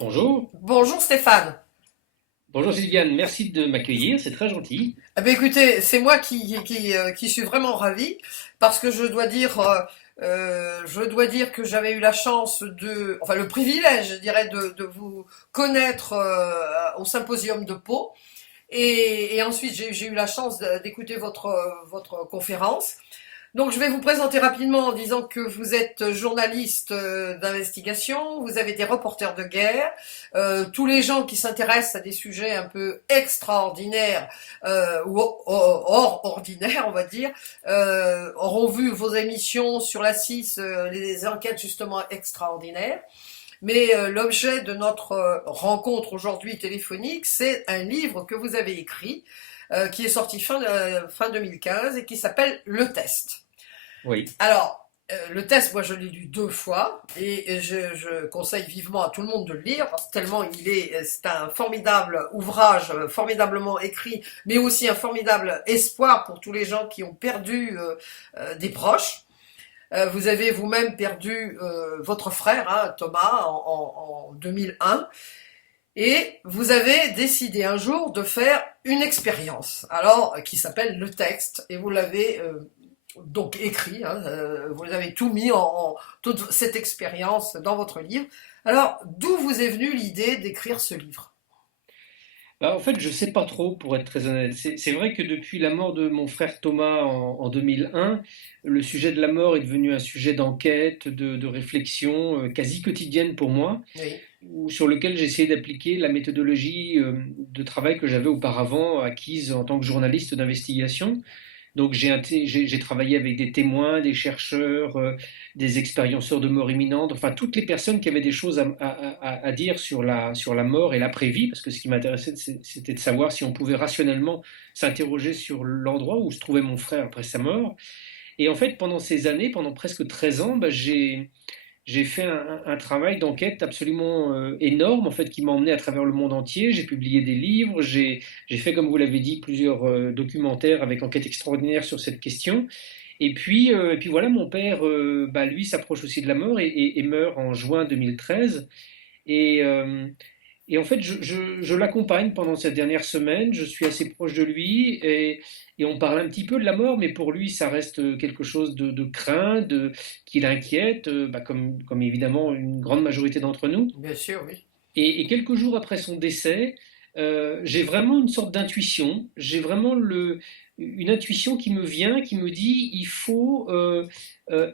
Bonjour, Bonjour Stéphane. bonjour Sylviane, merci de m'accueillir, c'est très gentil. Eh bien, écoutez, c'est moi qui suis vraiment ravie parce que je dois dire que j'avais eu la chance enfin le privilège, je dirais, de vous connaître au symposium de Pau et ensuite j'ai eu la chance d'écouter votre conférence. Donc, je vais vous présenter rapidement en disant que vous êtes journaliste d'investigation, vous avez été reporter de guerre. Tous les gens qui s'intéressent à des sujets un peu extraordinaires ou hors ordinaire, on va dire, auront vu vos émissions sur la 6, les enquêtes justement extraordinaires. Mais l'objet de notre rencontre aujourd'hui téléphonique, c'est un livre que vous avez écrit, qui est sorti fin 2015 et qui s'appelle Le Test. Oui. Alors, le test, moi je l'ai lu 2 fois et je conseille vivement à tout le monde de le lire parce que tellement c'est un formidable ouvrage, formidablement écrit, mais aussi un formidable espoir pour tous les gens qui ont perdu des proches. Vous avez vous-même perdu votre frère, hein, Thomas, en 2001. Et vous avez décidé un jour de faire une expérience, alors qui s'appelle le texte, et vous l'avez donc écrit, hein, vous avez tout mis toute cette expérience dans votre livre. Alors, d'où vous est venue l'idée d'écrire ce livre? Bah, en fait, je sais pas trop, pour être très honnête. C'est vrai que depuis la mort de mon frère Thomas en 2001, le sujet de la mort est devenu un sujet d'enquête, de réflexion quasi quotidienne pour moi, Oui. sur lequel j'ai essayé d'appliquer la méthodologie de travail que j'avais auparavant acquise en tant que journaliste d'investigation. Donc j'ai travaillé avec des témoins, des chercheurs, des expérienceurs de mort imminente, enfin toutes les personnes qui avaient des choses à dire sur sur la mort et l'après-vie, parce que ce qui m'intéressait, c'était de savoir si on pouvait rationnellement s'interroger sur l'endroit où se trouvait mon frère après sa mort. Et en fait, pendant ces années, pendant presque 13 ans, bah, j'ai fait un travail d'enquête absolument énorme, en fait, qui m'a emmené à travers le monde entier. J'ai publié des livres, j'ai fait, comme vous l'avez dit, plusieurs documentaires avec enquête extraordinaire sur cette question. Et puis voilà, mon père, bah, lui, s'approche aussi de la mort et meurt en juin 2013. Et, euh, et en fait, je l'accompagne pendant cette dernière semaine, je suis assez proche de lui et on parle un petit peu de la mort, mais pour lui, ça reste quelque chose de craint, qui l'inquiète, bah, comme évidemment une grande majorité d'entre nous. Bien sûr, oui. Et quelques jours après son décès, j'ai vraiment une sorte d'intuition, j'ai vraiment une intuition qui me vient, qui me dit, il faut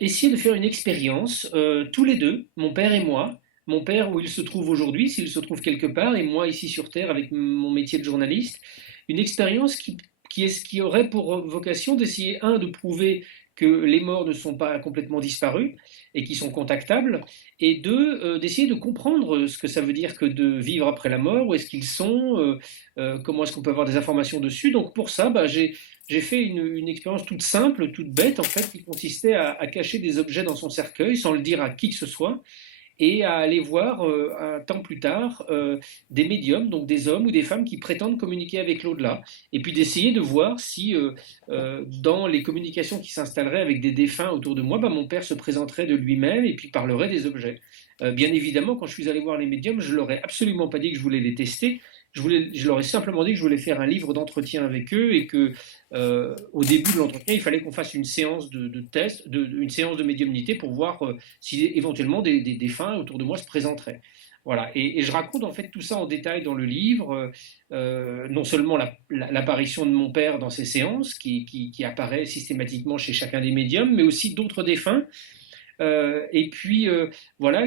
essayer de faire une expérience, tous les deux, mon père et moi. Mon père où il se trouve aujourd'hui, s'il se trouve quelque part, et moi ici sur Terre avec mon métier de journaliste, une expérience qui aurait pour vocation d'essayer, un, de prouver que les morts ne sont pas complètement disparus et qui sont contactables, et deux, d'essayer de comprendre ce que ça veut dire que de vivre après la mort, où est-ce qu'ils sont, comment est-ce qu'on peut avoir des informations dessus. Donc pour ça, bah, j'ai fait une expérience toute simple, toute bête, en fait, qui consistait à cacher des objets dans son cercueil sans le dire à qui que ce soit, et à aller voir un temps plus tard des médiums, donc des hommes ou des femmes qui prétendent communiquer avec l'au-delà, et puis d'essayer de voir si dans les communications qui s'installeraient avec des défunts autour de moi, bah, mon père se présenterait de lui-même et puis parlerait des objets. Bien évidemment, quand je suis allé voir les médiums, je leur ai absolument pas dit que je voulais les tester. Je leur ai simplement dit que je voulais faire un livre d'entretien avec eux et que au début de l'entretien, il fallait qu'on fasse une séance de test, une séance de médiumnité pour voir si éventuellement des défunts autour de moi se présenteraient. Voilà, et je raconte en fait tout ça en détail dans le livre, non seulement l'apparition de mon père dans ces séances, qui apparaît systématiquement chez chacun des médiums, mais aussi d'autres défunts. Et puis voilà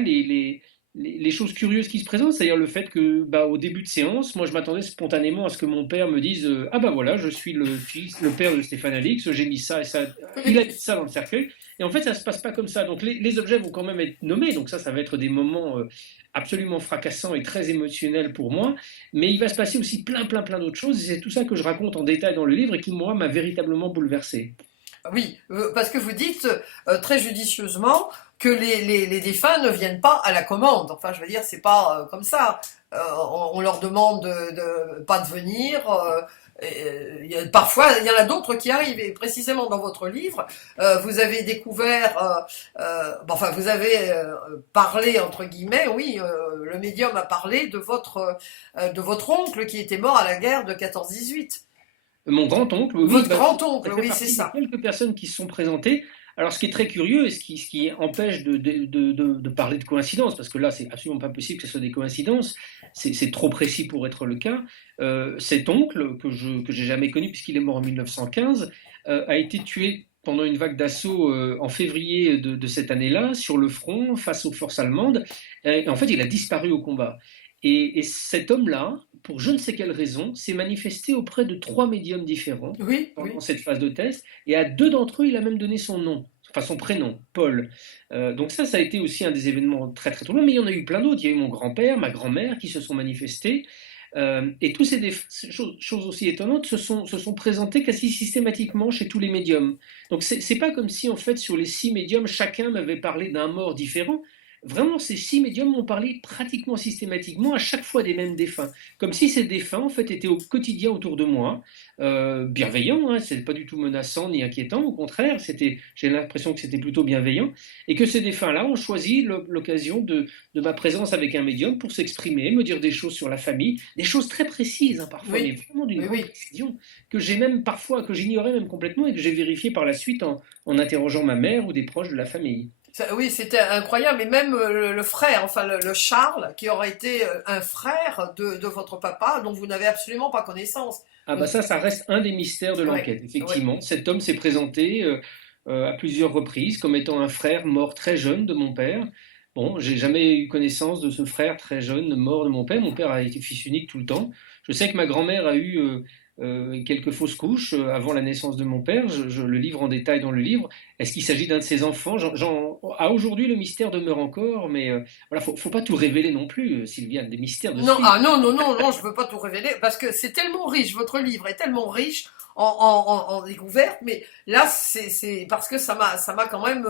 les choses curieuses qui se présentent, c'est-à-dire le fait que bah, au début de séance, moi je m'attendais spontanément à ce que mon père me dise ah bah voilà, je suis le père de Stéphane Alix, j'ai mis ça et ça, il a mis ça dans le cercueil. Et en fait, ça se passe pas comme ça. Donc les objets vont quand même être nommés, donc ça va être des moments absolument fracassants et très émotionnels pour moi. Mais il va se passer aussi plein d'autres choses. Et c'est tout ça que je raconte en détail dans le livre et qui moi m'a véritablement bouleversé. Oui, parce que vous dites très judicieusement que les défunts ne viennent pas à la commande. Enfin, je veux dire, c'est pas comme ça. On leur demande de pas de venir. parfois, il y en a d'autres qui arrivent. Et précisément dans votre livre, vous avez découvert, enfin, vous avez parlé entre guillemets. Oui, le médium a parlé de votre oncle qui était mort à la guerre de 14-18. Mon grand-oncle, oui, Votre bah, grand-oncle, ça fait oui, c'est partie des ça. quelques personnes qui se sont présentées. Alors, ce qui est très curieux et ce qui empêche de parler de coïncidence, parce que là, c'est absolument pas possible que ce soit des coïncidences, c'est trop précis pour être le cas. Cet oncle, que j'ai jamais connu, puisqu'il est mort en 1915, a été tué pendant une vague d'assaut en février de cette année-là, sur le front, face aux forces allemandes. Et en fait, il a disparu au combat. Et cet homme-là, pour je ne sais quelle raison, s'est manifesté auprès de 3 médiums différents Oui, pendant oui. cette phase de test, et à 2 d'entre eux, il a même donné son nom, enfin son prénom, Paul. Donc ça a été aussi un des événements très très troublant, mais il y en a eu plein d'autres. Il y a eu mon grand-père, ma grand-mère qui se sont manifestés, et tous ces choses aussi étonnantes se sont présentées quasi systématiquement chez tous les médiums. Donc c'est pas comme si en fait sur les 6 médiums, chacun m'avait parlé d'un mort différent. Vraiment, ces 6 médiums m'ont parlé pratiquement systématiquement à chaque fois des mêmes défunts, comme si ces défunts en fait étaient au quotidien autour de moi, bienveillants, hein, c'est pas du tout menaçant ni inquiétant, au contraire, j'ai l'impression que c'était plutôt bienveillant, et que ces défunts-là ont choisi l'occasion de ma présence avec un médium pour s'exprimer, me dire des choses sur la famille, des choses très précises, hein, parfois, mais Oui, vraiment d'une oui, grande oui. précision, que j'ai même parfois, que j'ignorais même complètement et que j'ai vérifié par la suite en interrogeant ma mère ou des proches de la famille. Oui, c'était incroyable. Et même le frère, enfin le Charles, qui aurait été un frère de votre papa, dont vous n'avez absolument pas connaissance. Ah bah ça reste un des mystères de Oui, l'enquête, oui. effectivement. Cet homme s'est présenté à plusieurs reprises comme étant un frère mort très jeune de mon père. Bon, j'ai jamais eu connaissance de ce frère très jeune mort de mon père. Mon père a été fils unique tout le temps. Je sais que ma grand-mère a eu quelques fausses couches avant la naissance de mon père. Je le livre en détail dans le livre. Est-ce qu'il s'agit d'un de ses enfants? À aujourd'hui, le mystère demeure encore, mais voilà, faut pas tout révéler non plus, Sylviane. Des mystères de Non, suite. ah non, non, non, non, je veux pas tout révéler parce que c'est tellement riche, votre livre est tellement riche en découvertes, mais là, c'est parce que ça m'a quand même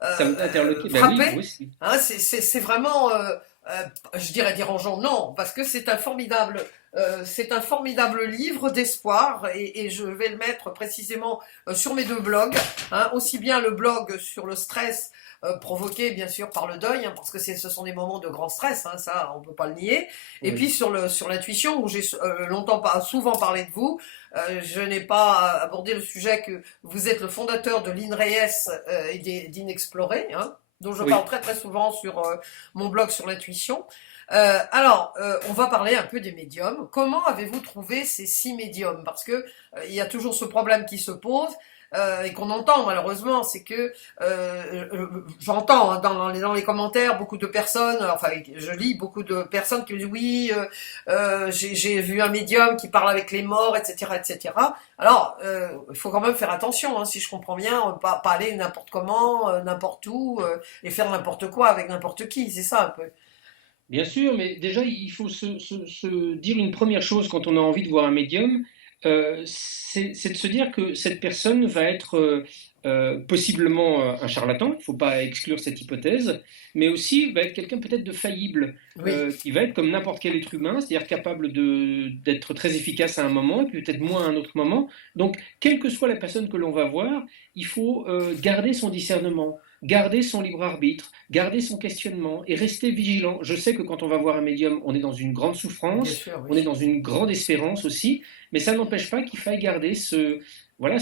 Ça vous a interloqué? Ben oui, moi frappé. aussi. Hein, c'est vraiment, je dirais dérangeant, non, parce que c'est un formidable livre d'espoir et je vais le mettre précisément sur mes 2 blogs, hein, aussi bien le blog sur le stress provoqué bien sûr par le deuil, hein, parce que ce sont des moments de grand stress, hein, ça on peut pas le nier. Et puis Oui. sur l'intuition où j'ai souvent parlé de vous, je n'ai pas abordé le sujet que vous êtes le fondateur de l'INRES et d'Inexploré, hein, dont je parle Oui. très très souvent sur mon blog sur l'intuition. On va parler un peu des médiums. Comment avez-vous trouvé ces 6 médiums? Parce que il y a toujours ce problème qui se pose et qu'on entend malheureusement, c'est que j'entends hein, dans les commentaires beaucoup de personnes, enfin je lis beaucoup de personnes qui me disent oui, j'ai vu un médium qui parle avec les morts, etc., etc. Alors, il faut quand même faire attention, hein, si je comprends bien, pas aller n'importe comment, n'importe où, et faire n'importe quoi avec n'importe qui, c'est ça un peu. Bien sûr, mais déjà, il faut se dire une première chose quand on a envie de voir un médium, c'est de se dire que cette personne va être possiblement un charlatan, il ne faut pas exclure cette hypothèse, mais aussi va être quelqu'un peut-être de faillible, Oui, qui va être comme n'importe quel être humain, c'est-à-dire capable d'être très efficace à un moment et puis peut-être moins à un autre moment. Donc, quelle que soit la personne que l'on va voir, il faut garder son discernement, garder son libre arbitre, garder son questionnement et rester vigilant. Je sais que quand on va voir un médium, on est dans une grande bien souffrance, sûr, on est oui. dans une grande espérance aussi, mais ça n'empêche pas qu'il faille garder voilà,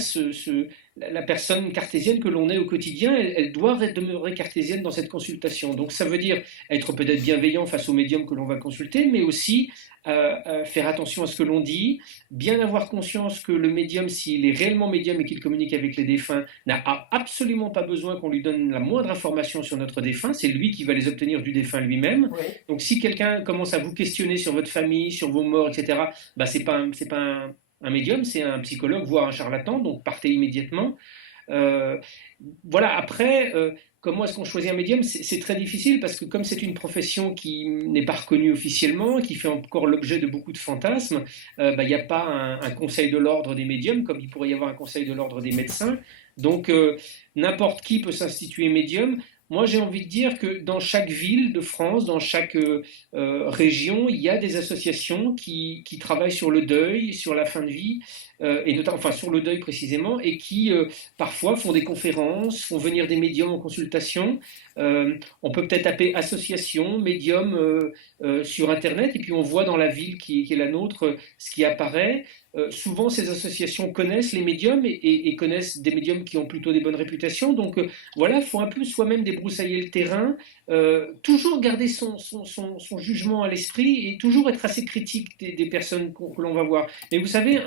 la personne cartésienne que l'on est au quotidien, elle doit demeurer cartésienne dans cette consultation. Donc ça veut dire être peut-être bienveillant face au médium que l'on va consulter, mais aussi faire attention à ce que l'on dit, bien avoir conscience que le médium, s'il est réellement médium et qu'il communique avec les défunts, n'a absolument pas besoin qu'on lui donne la moindre information sur notre défunt, c'est lui qui va les obtenir du défunt lui-même. Oui. Donc si quelqu'un commence à vous questionner sur votre famille, sur vos morts, etc., bah, c'est pas un médium, c'est un psychologue, voire un charlatan, donc partez immédiatement. Euh, voilà, après, comment est-ce qu'on choisit un médium? C'est très difficile parce que comme c'est une profession qui n'est pas reconnue officiellement, qui fait encore l'objet de beaucoup de fantasmes, bah, il n'y a pas un conseil de l'ordre des médiums comme il pourrait y avoir un conseil de l'ordre des médecins. Donc n'importe qui peut s'instituer médium. moi, j'ai envie de dire que dans chaque ville de France, dans chaque région, il y a des associations qui travaillent sur le deuil, sur la fin de vie, et notamment, enfin, sur le deuil précisément, et qui parfois font des conférences, font venir des médiums en consultation. On peut peut-être taper association, médium sur Internet, et puis on voit dans la ville qui est la nôtre ce qui apparaît. Souvent, ces associations connaissent les médiums et connaissent des médiums qui ont plutôt des bonnes réputations. Donc, voilà, il faut un peu soi-même débroussailler le terrain, toujours garder son jugement à l'esprit et toujours être assez critique des personnes que l'on va voir. Mais vous savez,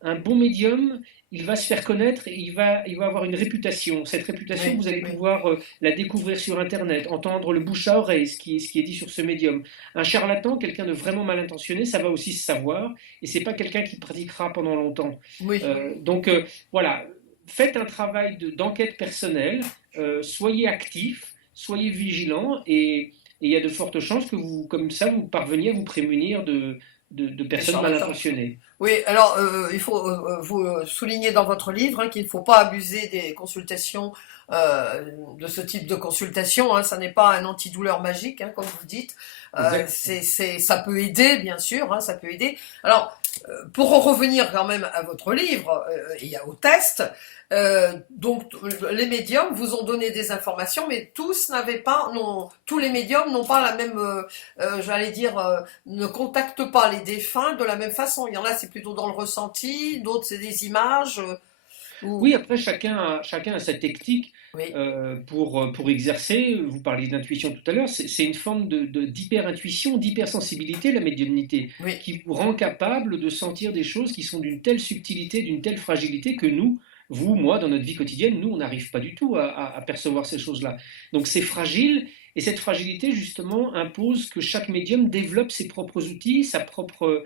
un bon médium, il va se faire connaître et il va avoir une réputation. Cette réputation, Oui, vous allez oui, pouvoir la découvrir sur Internet, entendre le bouche à oreille, ce qui est dit sur ce médium. Un charlatan, quelqu'un de vraiment mal intentionné, ça va aussi se savoir et c'est pas quelqu'un qui pratiquera pendant longtemps. oui. Donc voilà, faites un travail d'enquête personnelle, soyez actif, soyez vigilant et il y a de fortes chances que vous, comme ça, vous parveniez à vous prémunir de Des personnes mal charlatans. intentionnées. Oui, alors il faut vous souligner dans votre livre qu'il ne faut pas abuser des consultations, de ce type de consultation. Hein, ça n'est pas un antidouleur magique, hein, comme vous dites. Exact. Ça peut aider, bien sûr, hein, ça peut aider. Alors, pour en revenir quand même à votre livre et au test, donc les médiums vous ont donné des informations, mais tous n'avaient pas, non, tous les médiums n'ont pas la même, j'allais dire, ne contactent pas les défunts de la même façon. Il y en a, c'est plutôt dans le ressenti, d'autres, c'est des images. Oui, Ou... après, chacun a sa technique Oui, pour exercer. Vous parliez d'intuition tout à l'heure. C'est une forme d'hyper-intuition, d'hypersensibilité, la médiumnité, oui, qui vous rend capable de sentir des choses qui sont d'une telle subtilité, d'une telle fragilité que nous, vous, moi, dans notre vie quotidienne, nous, on n'arrive pas du tout à percevoir ces choses-là. Donc c'est fragile, et cette fragilité, justement, impose que chaque médium développe ses propres outils, son propre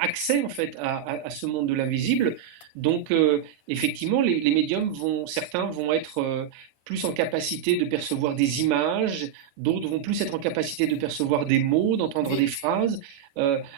accès, en fait, à ce monde de l'invisible. Donc, effectivement, les médiums certains vont être plus en capacité de percevoir des images, d'autres vont plus être en capacité de percevoir des mots, d'entendre des oui, phrases.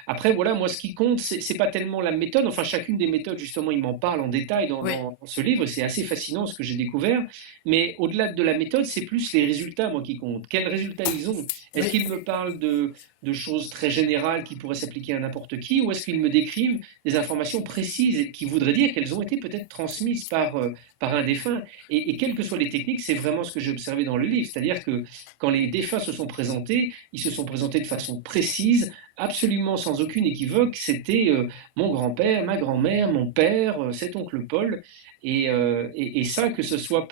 Après, voilà, moi, ce qui compte, c'est pas tellement la méthode. Enfin, chacune des méthodes, justement, il m'en parle en détail oui, dans ce livre. C'est assez fascinant ce que j'ai découvert. Mais au-delà de la méthode, c'est plus les résultats, moi, qui comptent. Quels résultats ils ont? Est-ce oui. qu'ils me parlent de choses très générales qui pourraient s'appliquer à n'importe qui, ou est-ce qu'ils me décrivent des informations précises qui voudraient dire qu'elles ont été peut-être transmises par un défunt. Et quelles que soient les techniques, c'est vraiment ce que j'ai observé dans le livre. C'est-à-dire que quand les défunts se sont présentés, ils se sont présentés de façon précise, absolument sans aucune équivoque. C'était mon grand-père, ma grand-mère, mon père, cet oncle Paul. Et ça, que ce soit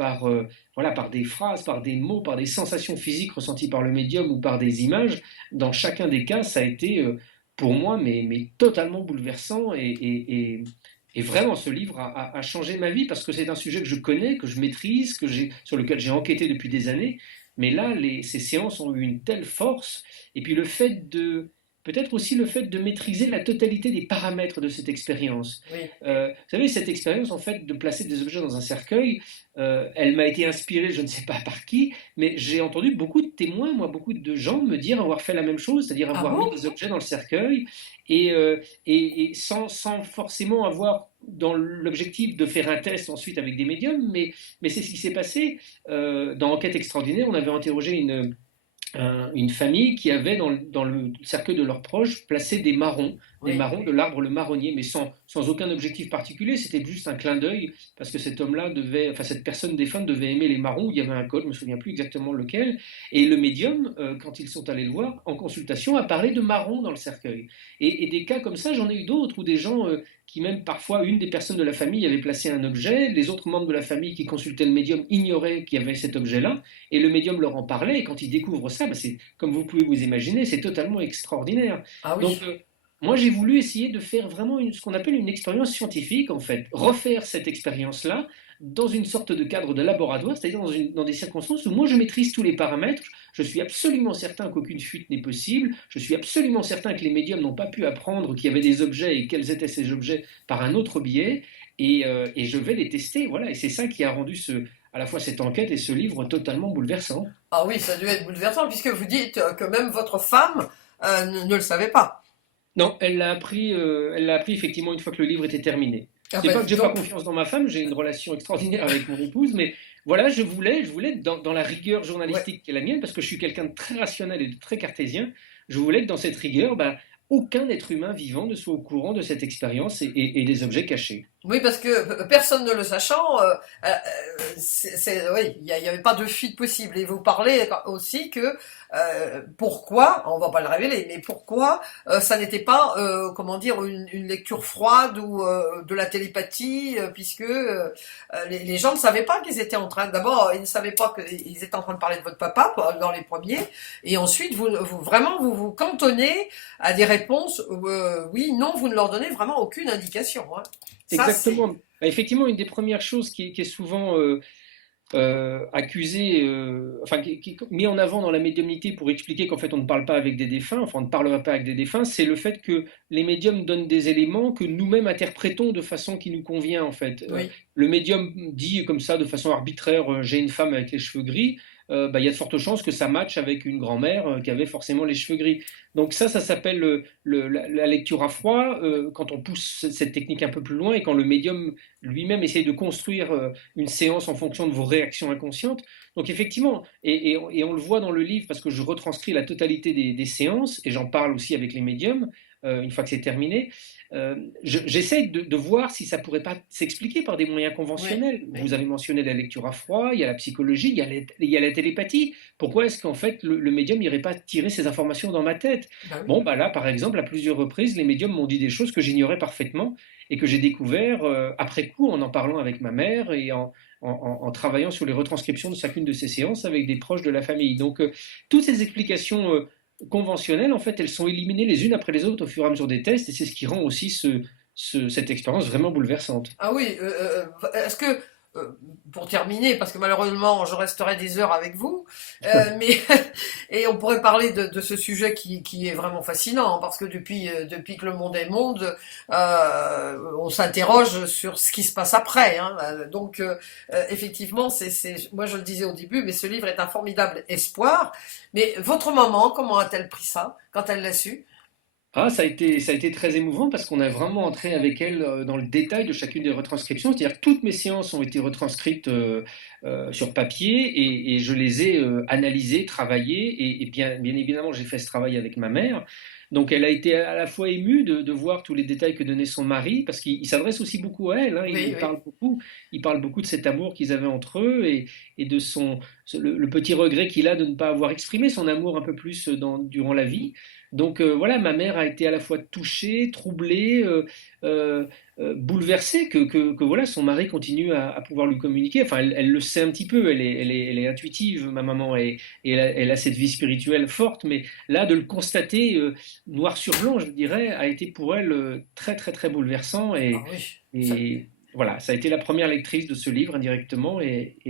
voilà, par des phrases, par des mots, par des sensations physiques ressenties par le médium ou par des images, dans chacun des cas, ça a été pour moi mais totalement bouleversant et vraiment, ce livre a changé ma vie parce que c'est un sujet que je connais, que je maîtrise, sur lequel j'ai enquêté depuis des années. Mais là, ces séances ont eu une telle force. Et puis peut-être aussi le fait de maîtriser la totalité des paramètres de cette expérience. Oui. Vous savez, cette expérience, en fait, de placer des objets dans un cercueil, elle m'a été inspirée, je ne sais pas par qui, mais j'ai entendu beaucoup de témoins, moi, beaucoup de gens me dire avoir fait la même chose, c'est-à-dire Ah avoir mis bon? des objets dans le cercueil et sans forcément avoir dans l'objectif de faire un test ensuite avec des médiums, mais c'est ce qui s'est passé. Dans Enquête extraordinaire, on avait interrogé une famille qui avait dans le cercueil de leurs proches placé des Oui, marrons de l'arbre le marronnier, mais sans aucun objectif particulier, c'était juste un clin d'œil, parce que cet homme-là enfin cette personne défunte devait aimer les marrons, il y avait un code, je ne me souviens plus exactement lequel, et le médium, quand ils sont allés le voir en consultation, a parlé de marrons dans le cercueil. Et des cas comme ça, j'en ai eu d'autres, où des gens qui même parfois, une des personnes de la famille avait placé un objet, les autres membres de la famille qui consultaient le médium ignoraient qu'il y avait cet objet-là, et le médium leur en parlait, et quand ils découvrent ça, c'est, comme vous pouvez vous imaginer, c'est totalement extraordinaire. ah Donc, oui, moi, j'ai voulu essayer de faire vraiment ce qu'on appelle une expérience scientifique, en fait. Refaire cette expérience-là dans une sorte de cadre de laboratoire, c'est-à-dire dans des circonstances où moi, je maîtrise tous les paramètres. Je suis absolument certain qu'aucune fuite n'est possible. Je suis absolument certain que les médiums n'ont pas pu apprendre qu'il y avait des objets et quels étaient ces objets par un autre biais. Et je vais les tester, voilà. Et c'est ça qui a rendu à la fois cette enquête et ce livre totalement bouleversant. ah oui, ça a dû être bouleversant puisque vous dites que même votre femme ne le savait pas. Non, elle l'a appris effectivement une fois que le livre était terminé. Ah C'est bah pas que dis j'ai pas donc. confiance dans ma femme, j'ai une relation extraordinaire avec mon épouse, mais voilà, je voulais être dans la rigueur Ouais. journalistique qui est la mienne, parce que je suis quelqu'un de très rationnel et de très cartésien. Je voulais que dans cette rigueur, bah, aucun être humain vivant ne soit au courant de cette expérience et des objets cachés. Oui, parce que personne ne le sachant, oui, il y avait pas de fuite possible. Et vous parlez aussi que pourquoi, on va pas le révéler, mais pourquoi ça n'était pas, comment dire, une lecture froide ou de la télépathie, puisque les gens ne savaient pas qu'ils étaient en train. D'abord, ils ne savaient pas qu'ils étaient en train de parler de votre papa dans les premiers, et ensuite vraiment vous vous cantonnez à des réponses oui, non, vous ne leur donnez vraiment aucune indication. Hein. Ça, c'est. Exactement. Bah, effectivement, une des premières choses qui est souvent accusée, enfin qui est mis en avant dans la médiumnité pour expliquer qu'en fait on ne parle pas avec des défunts, enfin on ne parlera pas avec des défunts, c'est le fait que les médiums donnent des éléments que nous-mêmes interprétons de façon qui nous convient en fait. Oui. Le médium dit comme ça de façon arbitraire, j'ai une femme avec les cheveux gris. Bah, il y a de fortes chances que ça matche avec une grand-mère qui avait forcément les cheveux gris. Donc ça s'appelle la lecture à froid, quand on pousse cette technique un peu plus loin et quand le médium lui-même essaye de construire une séance en fonction de vos réactions inconscientes. Donc effectivement, et on le voit dans le livre parce que je retranscris la totalité des séances et j'en parle aussi avec les médiums une fois que c'est terminé. J'essaye de voir si ça pourrait pas s'expliquer par des moyens Oui, conventionnels. oui, Vous avez mentionné la lecture à froid, il y a la psychologie, il y a la télépathie. Pourquoi est-ce qu'en fait le médium n'irait pas tirer ces informations dans ma tête? bah oui. Bon, bah là, par exemple, à plusieurs reprises, les médiums m'ont dit des choses que j'ignorais parfaitement et que j'ai découvert après coup en parlant avec ma mère et en travaillant sur les retranscriptions de chacune de ces séances avec des proches de la famille. Donc, toutes ces explications conventionnelles, en fait, elles sont éliminées les unes après les autres au fur et à mesure des tests et c'est ce qui rend aussi cette expérience vraiment bouleversante. Ah oui, est-ce que, euh, pour terminer, parce que malheureusement je resterai des heures avec vous, mais et on pourrait parler de ce sujet qui est vraiment fascinant, hein, parce que depuis que le monde est monde, on s'interroge sur ce qui se passe après. Hein. Donc effectivement, moi je le disais au début, mais ce livre est un formidable espoir. Mais votre maman, comment a-t-elle pris ça quand elle l'a su? Ah, ça a été très émouvant parce qu'on a vraiment entré avec elle dans le détail de chacune des retranscriptions. C'est-à-dire que toutes mes séances ont été retranscrites sur papier et je les ai analysées, travaillées et bien évidemment j'ai fait ce travail avec ma mère. Donc elle a été à la fois émue de voir tous les détails que donnait son mari parce qu'il s'adresse aussi beaucoup à elle. Hein. Oui, oui. Il parle beaucoup de cet amour qu'ils avaient entre eux et de le petit regret qu'il a de ne pas avoir exprimé son amour un peu plus durant la vie. Donc voilà, ma mère a été à la fois touchée, troublée, euh, bouleversée que voilà, son mari continue à pouvoir lui communiquer. Enfin, elle le sait un petit peu, elle est intuitive, ma maman, et elle a cette vie spirituelle forte, mais là, de le constater noir sur blanc, je dirais, a été pour elle très, très, très bouleversant. Ah oui. Et voilà, ça a été la première lectrice de ce livre indirectement.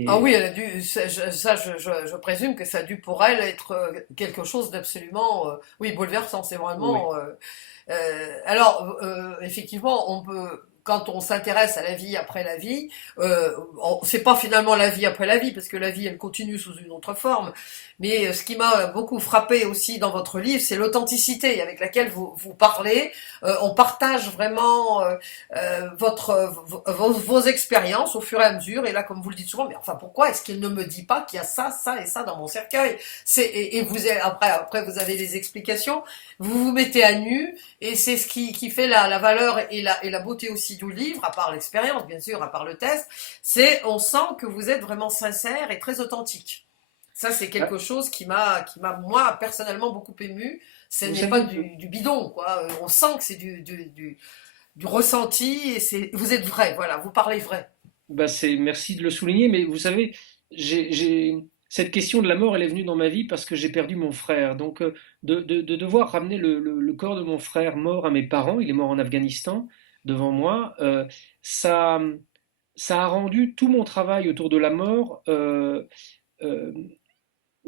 Ah oui, elle a dû, je présume que ça a dû pour elle être quelque chose d'absolument, oui, bouleversant. C'est Ouais. vraiment. Alors, effectivement, on peut, quand on s'intéresse à la vie après la vie, c'est pas finalement la vie après la vie, parce que la vie, elle continue sous une autre forme. Mais ce qui m'a beaucoup frappé aussi dans votre livre, c'est l'authenticité avec laquelle vous parlez. On partage vraiment vos expériences au fur et à mesure. Et là, comme vous le dites souvent, mais enfin, pourquoi est-ce qu'il ne me dit pas qu'il y a ça, ça et ça dans mon cercueil? Et après, vous avez des explications. Vous vous mettez à nu, et c'est ce qui fait la valeur et la beauté aussi du livre, à part l'expérience, bien sûr, à part le test. C'est, on sent que vous êtes vraiment sincère et très authentique. Ça, c'est Ah, quelque chose qui m'a, moi, personnellement beaucoup ému. Ce vous n'est pas savez, du bidon, quoi. On sent que c'est du ressenti et vous êtes vrai, voilà, vous parlez vrai. bah merci de le souligner, mais vous savez, cette question de la mort, elle est venue dans ma vie parce que j'ai perdu mon frère. Donc, de devoir ramener le corps de mon frère mort à mes parents, il est mort en Afghanistan, devant moi, ça a rendu tout mon travail autour de la mort euh,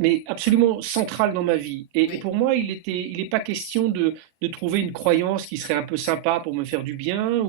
mais absolument central dans ma vie. Et Oui, pour moi, il n'est pas question de trouver une croyance qui serait un peu sympa pour me faire du bien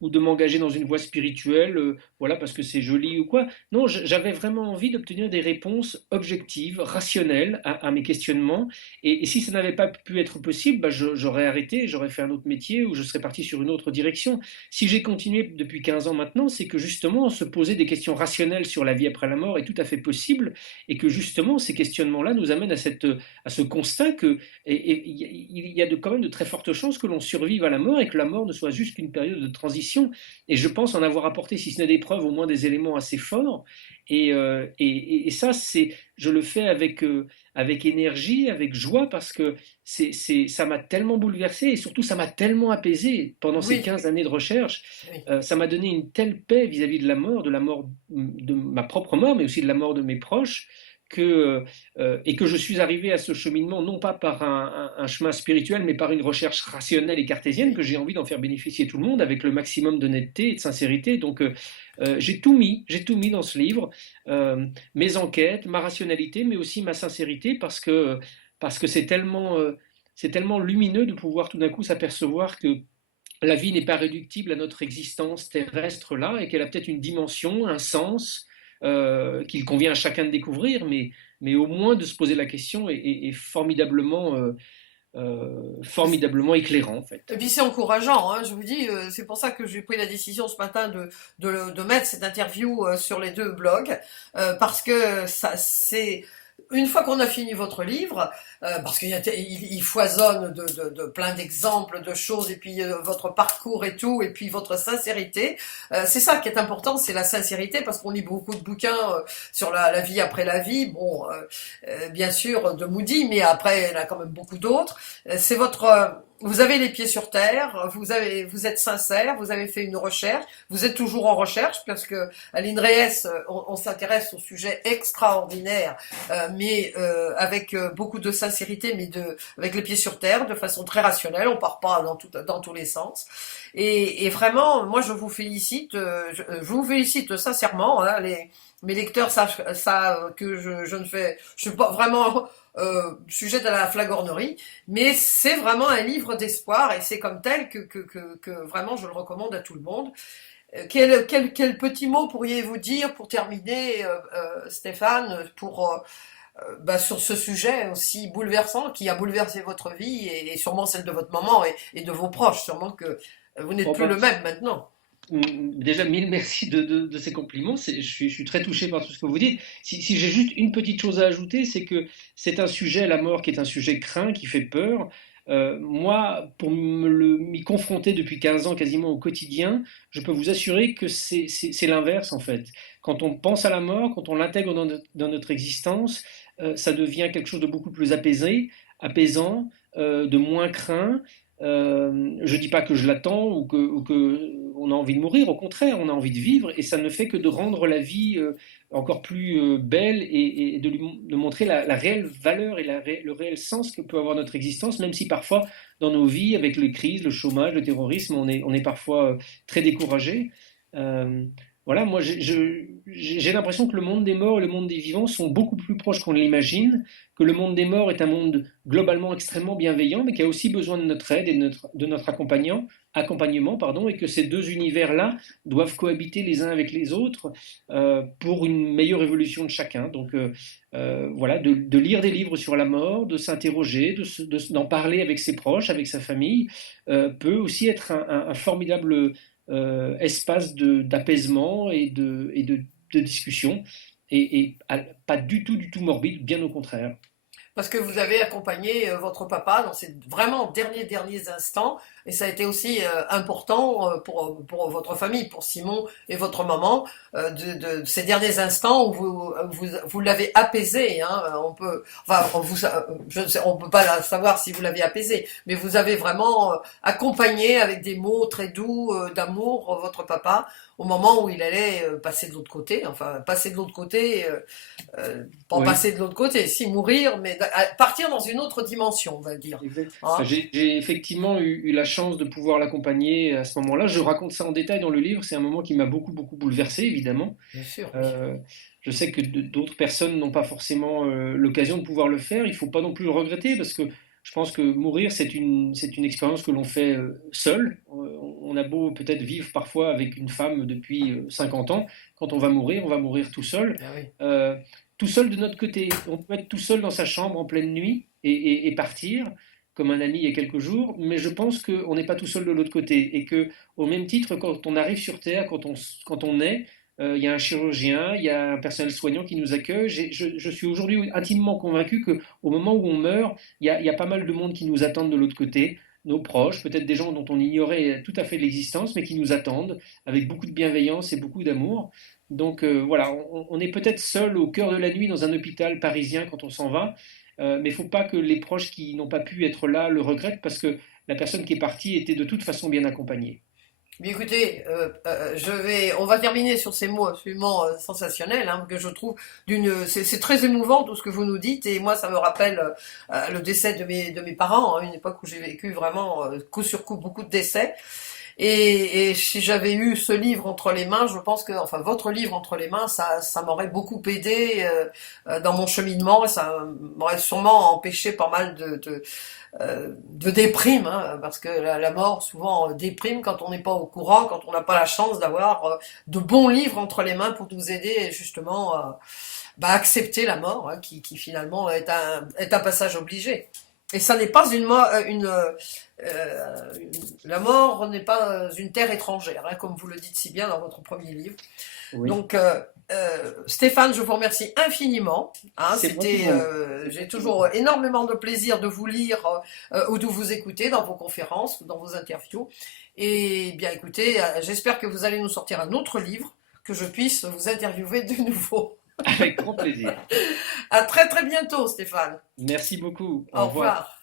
ou de m'engager dans une voie spirituelle, voilà, parce que c'est joli ou quoi. Non, j'avais vraiment envie d'obtenir des réponses objectives, rationnelles à mes questionnements. Et si ça n'avait pas pu être possible, bah, j'aurais arrêté, j'aurais fait un autre métier ou je serais parti sur une autre direction. Si j'ai continué depuis 15 ans maintenant, c'est que justement, se poser des questions rationnelles sur la vie après la mort est tout à fait possible et que justement, ces questionnements-là nous amènent à ce constat que il y a quand même de très fortes chances que l'on survive à la mort et que la mort ne soit juste qu'une période de transition. Et je pense en avoir apporté, si ce n'est des preuves, au moins des éléments assez forts. Et ça, je le fais avec énergie, avec joie, parce que ça m'a tellement bouleversé et surtout ça m'a tellement apaisé pendant ces Oui, 15 années de recherche. oui. Ça m'a donné une telle paix vis-à-vis de la mort de ma propre mort, mais aussi de la mort de mes proches, et que je suis arrivé à ce cheminement non pas par un chemin spirituel, mais par une recherche rationnelle et cartésienne, que j'ai envie d'en faire bénéficier tout le monde avec le maximum d'honnêteté et de sincérité. Donc j'ai tout mis dans ce livre, mes enquêtes, ma rationalité, mais aussi ma sincérité, parce que c'est tellement lumineux de pouvoir tout d'un coup s'apercevoir que la vie n'est pas réductible à notre existence terrestre là, et qu'elle a peut-être une dimension, un sens qu'il convient à chacun de découvrir, mais au moins de se poser la question est formidablement, formidablement éclairant en Et fait. puis c'est encourageant, hein, je vous dis, c'est pour ça que j'ai pris la décision ce matin de mettre cette interview sur les deux blogs, parce que ça, c'est une fois qu'on a fini votre livre, parce qu'il foisonne de plein d'exemples de choses, et puis votre parcours et tout, et puis votre sincérité, c'est ça qui est important, c'est la sincérité, parce qu'on lit beaucoup de bouquins sur la vie après la vie, bon, bien sûr de Moody, mais après il y en a quand même beaucoup d'autres. C'est vous avez les pieds sur terre, vous êtes sincère, vous avez fait une recherche, vous êtes toujours en recherche, parce que à l'INRES, on s'intéresse au sujet extraordinaire, mais avec beaucoup de sincérité, mais avec les pieds sur terre, de façon très rationnelle, on part pas dans tous les sens. Et vraiment, moi je vous félicite, je vous félicite sincèrement, hein, mes lecteurs savent que je ne fais, je suis pas vraiment sujette à la flagornerie, mais c'est vraiment un livre d'espoir et c'est comme tel que vraiment je le recommande à tout le monde. Quel petit mot pourriez-vous dire pour terminer, Stéphane, sur ce sujet aussi bouleversant qui a bouleversé votre vie et sûrement celle de votre maman et de vos proches, sûrement que vous n'êtes Bon, plus bah, le même maintenant. déjà, mille merci de ces compliments. Je suis très touché par tout ce que vous dites. Si j'ai juste une petite chose à ajouter, c'est que c'est un sujet, la mort, qui est un sujet craint, qui fait peur. Moi, pour m'y confronter depuis 15 ans quasiment au quotidien, je peux vous assurer que c'est l'inverse en fait. Quand on pense à la mort, quand on l'intègre dans notre existence, ça devient quelque chose de beaucoup plus apaisé, apaisant, de moins craint. Je dis pas que je l'attends ou que on a envie de mourir, au contraire, on a envie de vivre et ça ne fait que de rendre la vie encore plus belle et de montrer la réelle valeur et le réel sens que peut avoir notre existence, même si parfois dans nos vies, avec les crises, le chômage, le terrorisme, on est parfois très découragé. Euh, voilà, moi j'ai l'impression que le monde des morts et le monde des vivants sont beaucoup plus proches qu'on ne l'imagine, que le monde des morts est un monde globalement extrêmement bienveillant, mais qui a aussi besoin de notre aide et de notre accompagnement, pardon, et que ces deux univers-là doivent cohabiter les uns avec les autres pour une meilleure évolution de chacun. Donc voilà, de lire des livres sur la mort, de s'interroger, d'en parler avec ses proches, avec sa famille, peut aussi être un formidable espace d'apaisement de discussion, pas du tout morbide, bien au contraire. Parce que vous avez accompagné votre papa dans ces vraiment derniers instants, et ça a été aussi important pour votre famille, pour Simon et votre maman, de ces derniers instants où vous l'avez apaisé. Hein, on peut pas savoir si vous l'avez apaisé, mais vous avez vraiment accompagné avec des mots très doux d'amour votre papa au moment où il allait passer de l'autre côté, enfin passer de l'autre côté. Pas Oui. passer de l'autre côté, si mourir, mais partir dans une autre dimension, on va dire. Exact. Hein. J'ai effectivement eu la chance de pouvoir l'accompagner à ce moment-là. Je raconte ça en détail dans le livre. C'est un moment qui m'a beaucoup bouleversé, évidemment. Bien sûr, oui. Euh, je sais que d'autres personnes n'ont pas forcément l'occasion de pouvoir le faire. Il ne faut pas non plus le regretter parce que Je pense que mourir, c'est une expérience que l'on fait seul. On a beau peut-être vivre parfois avec une femme depuis 50 ans. Quand on va mourir tout seul. Ah oui. Tout seul de notre côté. On peut être tout seul dans sa chambre en pleine nuit et partir, comme un ami il y a quelques jours, mais je pense qu'on n'est pas tout seul de l'autre côté. Et que, au même titre, quand on arrive sur Terre, quand on naît, il y a un chirurgien, il y a un personnel soignant qui nous accueille. Je suis aujourd'hui intimement convaincu qu'au moment où on meurt, il y a pas mal de monde qui nous attendent de l'autre côté. Nos proches, peut-être des gens dont on ignorait tout à fait l'existence, mais qui nous attendent avec beaucoup de bienveillance et beaucoup d'amour. Donc voilà, on est peut-être seul au cœur de la nuit dans un hôpital parisien quand on s'en va, mais il ne faut pas que les proches qui n'ont pas pu être là le regrettent parce que la personne qui est partie était de toute façon bien accompagnée. Mais écoutez, on va terminer sur ces mots absolument sensationnels, hein, que je trouve c'est très émouvant tout ce que vous nous dites, et moi ça me rappelle le décès de mes parents, hein, une époque où j'ai vécu vraiment coup sur coup beaucoup de décès. Et si j'avais eu ce livre entre les mains, je pense que, enfin, votre livre entre les mains, ça m'aurait beaucoup aidé dans mon cheminement, et ça m'aurait sûrement empêché pas mal de déprime, hein, parce que la mort souvent déprime quand on n'est pas au courant, quand on n'a pas la chance d'avoir de bons livres entre les mains pour nous aider justement accepter la mort, hein, qui finalement est un passage obligé. Et ça n'est pas la mort n'est pas une terre étrangère, hein, comme vous le dites si bien dans votre premier livre. Oui, Donc, Stéphane, je vous remercie infiniment. Hein, c'est moi qui vous. j'ai toujours énormément de plaisir de vous lire ou de vous écouter dans vos conférences ou dans vos interviews. Et bien, écoutez, j'espère que vous allez nous sortir un autre livre, que je puisse vous interviewer de nouveau. Avec grand plaisir. À très très bientôt, Stéphane. Merci beaucoup. Au Au revoir. revoir.